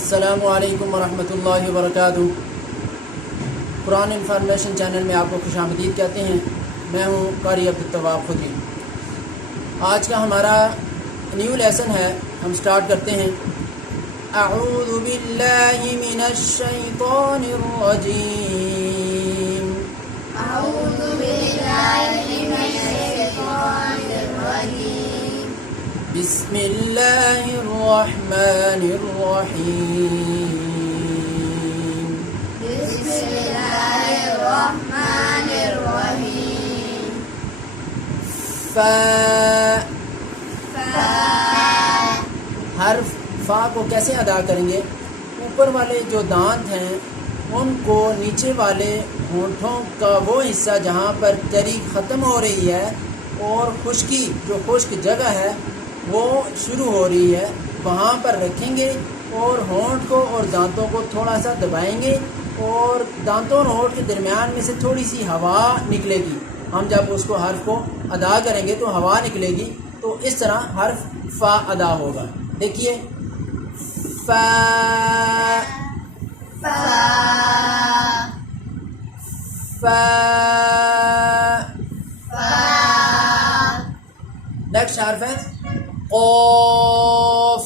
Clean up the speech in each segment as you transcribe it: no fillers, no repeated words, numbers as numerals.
السلام علیکم ورحمۃ اللہ وبرکاتہ۔ قرآن انفارمیشن چینل میں آپ کو خوش آمدید کہتے ہیں۔ میں ہوں قاری عبدالتواب خدری۔ آج کا ہمارا نیو لیسن ہے، ہم سٹارٹ کرتے ہیں۔ اعوذ باللہ من الشیطان الرجیم، اعوذ باللہ من الشیطان الرجیم، بسم اللہ الرحمن الرحیم، بسم اللہ الرحمن الرحیم۔ فا فا حرف فا کو کیسے ادا کریں گے؟ اوپر والے جو دانت ہیں ان کو نیچے والے ہونٹوں کا وہ حصہ جہاں پر تری ختم ہو رہی ہے اور خشکی جو خشک جگہ ہے وہ شروع ہو رہی ہے، وہاں پر رکھیں گے اور ہونٹ کو اور دانتوں کو تھوڑا سا دبائیں گے اور دانتوں اور ہونٹ کے درمیان میں سے تھوڑی سی ہوا نکلے گی۔ ہم جب اس کو حرف کو ادا کریں گے تو ہوا نکلے گی، تو اس طرح حرف فا ادا ہوگا۔ دیکھیے، فا فا فا فا نیکسٹ حرف ہے قاف۔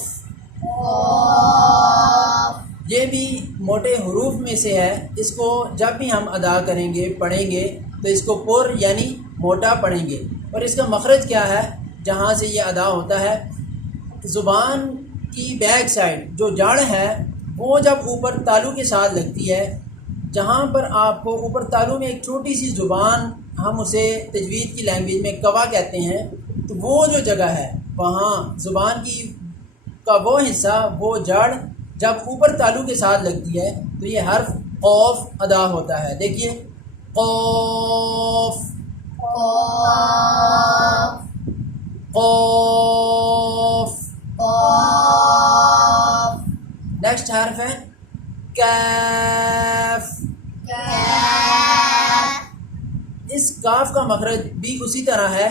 قاف، یہ بھی موٹے حروف میں سے ہے، اس کو جب بھی ہم ادا کریں گے پڑھیں گے تو اس کو پر یعنی موٹا پڑھیں گے۔ اور اس کا مخرج کیا ہے جہاں سے یہ ادا ہوتا ہے؟ زبان کی بیک سائڈ جو جڑ ہے وہ جب اوپر تالو کے ساتھ لگتی ہے، جہاں پر آپ کو اوپر تالو میں ایک چھوٹی سی زبان، ہم اسے تجوید کی لینگویج میں کوا کہتے ہیں، تو وہ جو جگہ ہے وہاں زبان کی کا وہ حصہ، وہ جڑ جب اوپر تالو کے ساتھ لگتی ہے تو یہ حرف قاف ادا ہوتا ہے۔ دیکھیے، قاف قاف، قاف۔ قاف، نیکسٹ حرف ہے کاف۔ کاف، اس کاف کا مخرج بھی اسی طرح ہے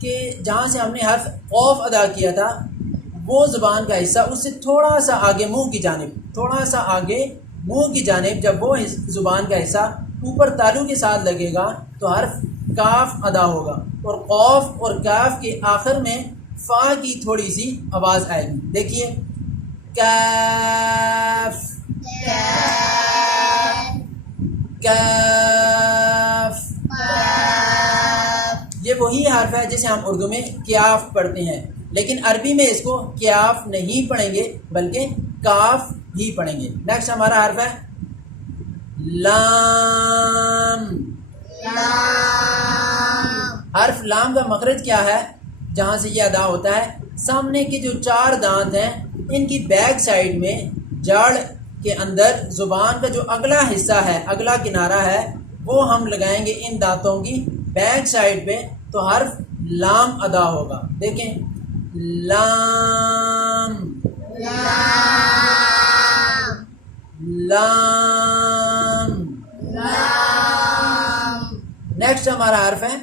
کہ جہاں سے ہم نے حرف قاف ادا کیا تھا وہ زبان کا حصہ اس سے تھوڑا سا آگے منہ کی جانب، تھوڑا سا آگے منہ کی جانب جب وہ زبان کا حصہ اوپر تالو کے ساتھ لگے گا تو حرف کاف ادا ہوگا، اور قاف اور کاف کے آخر میں فا کی تھوڑی سی آواز آئے گی۔ دیکھیے، کاف کاف۔ یہ وہی حرف ہے جسے ہم اردو میں کیاف پڑھتے ہیں، لیکن عربی میں اس کو کیاف نہیں پڑھیں گے بلکہ کاف ہی پڑھیں گے۔ نیکسٹ ہمارا حرف ہے لام۔ حرف لام کا مخرج کیا ہے جہاں سے یہ ادا ہوتا ہے؟ سامنے کے جو چار دانت ہیں ان کی بیک سائڈ میں جڑ کے اندر زبان کا جو اگلا حصہ ہے، اگلا کنارہ ہے، وہ ہم لگائیں گے ان دانتوں کی بیک سائڈ پہ، تو حرف لام ادا ہوگا۔ دیکھیں، لام لام۔ نیکسٹ ہمارا حرف ہے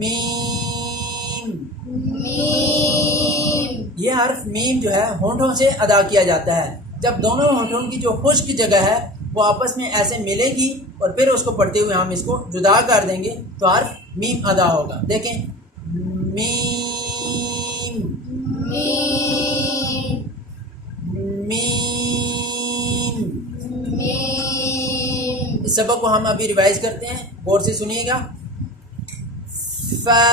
میم۔ یہ حرف میم جو ہے ہونٹوں سے ادا کیا جاتا ہے۔ جب دونوں ہونٹوں کی جو خشک جگہ ہے وہ آپس میں ایسے ملے گی اور پھر اس کو پڑھتے ہوئے ہم اس کو جدا کر دیں گے تو حرف میم ادا ہوگا۔ دیکھیں، میم میم۔ اس سبق کو ہم ابھی ریوائز کرتے ہیں، غور سے سنیے گا۔ فا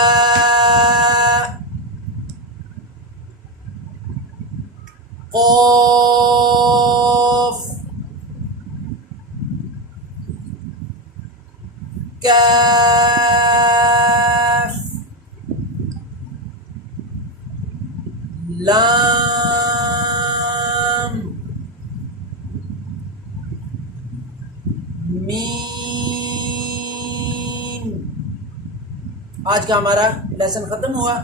قاف کاف لام میم۔ آج کا ہمارا لیسن ختم ہوا۔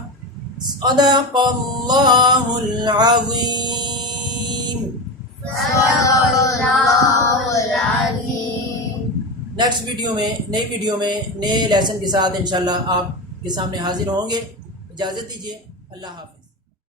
صدق اللہ العظیم۔ صدق اللہ العظیم۔ نیکسٹ ویڈیو میں، نئی ویڈیو میں نئے لیسن کے ساتھ انشاءاللہ آپ کے سامنے حاضر ہوں گے۔ اجازت دیجیے، اللہ حافظ۔